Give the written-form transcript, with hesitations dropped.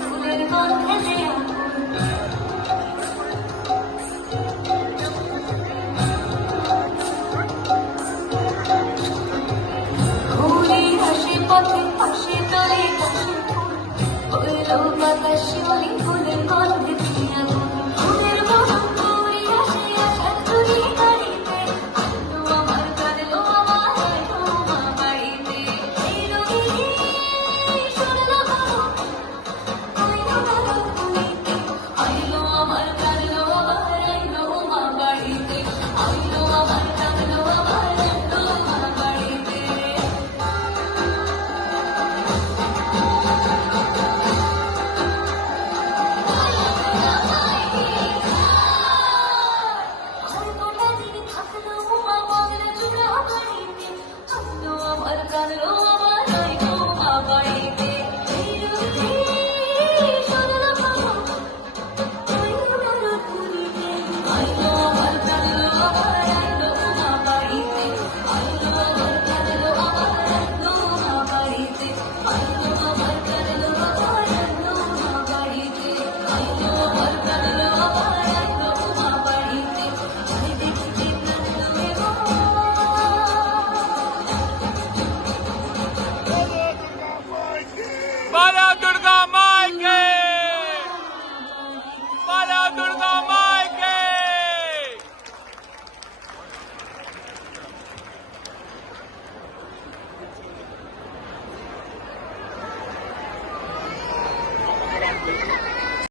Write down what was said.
ফুলের গন্ধে ঘুরে হাসি পথে পাশে তলে কাছে হইল পাতা শিউলি ফুলের গন্ধে ফুলের বরণ ঘুরে আসে আশার চুরি গাড়িতে আইলো আমার কাঁদলো আমার আইলো মা বাড়িতে এই রোগী শুনলো আইলো আমার কাঁদলো আমার আইলো মা বাড়িতে আইলো আমার কাঁদলো আমার আইলো মা বাড়িতে Para!